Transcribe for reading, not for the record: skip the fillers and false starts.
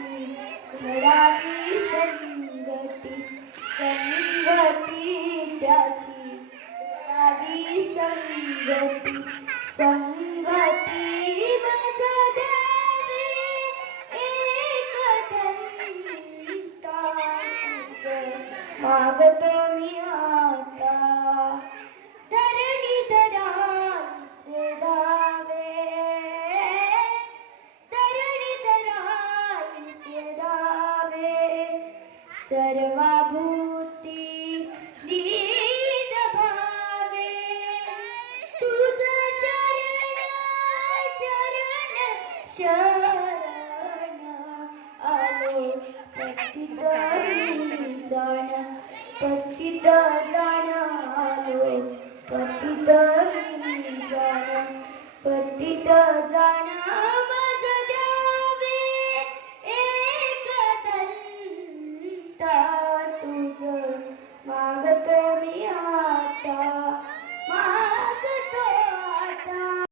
त्याची घडावी संगती संगती त्याची घडावी संगती संगती मज द्यावी एक दंता मागतो मी आता धरणीधरासे धावे धरणीधरासे धावे सर्वभूती दीन भावे तुझ शरण शरण शरण आलो पतित जाण पतित जाण आलो पतित जाण पतित जाण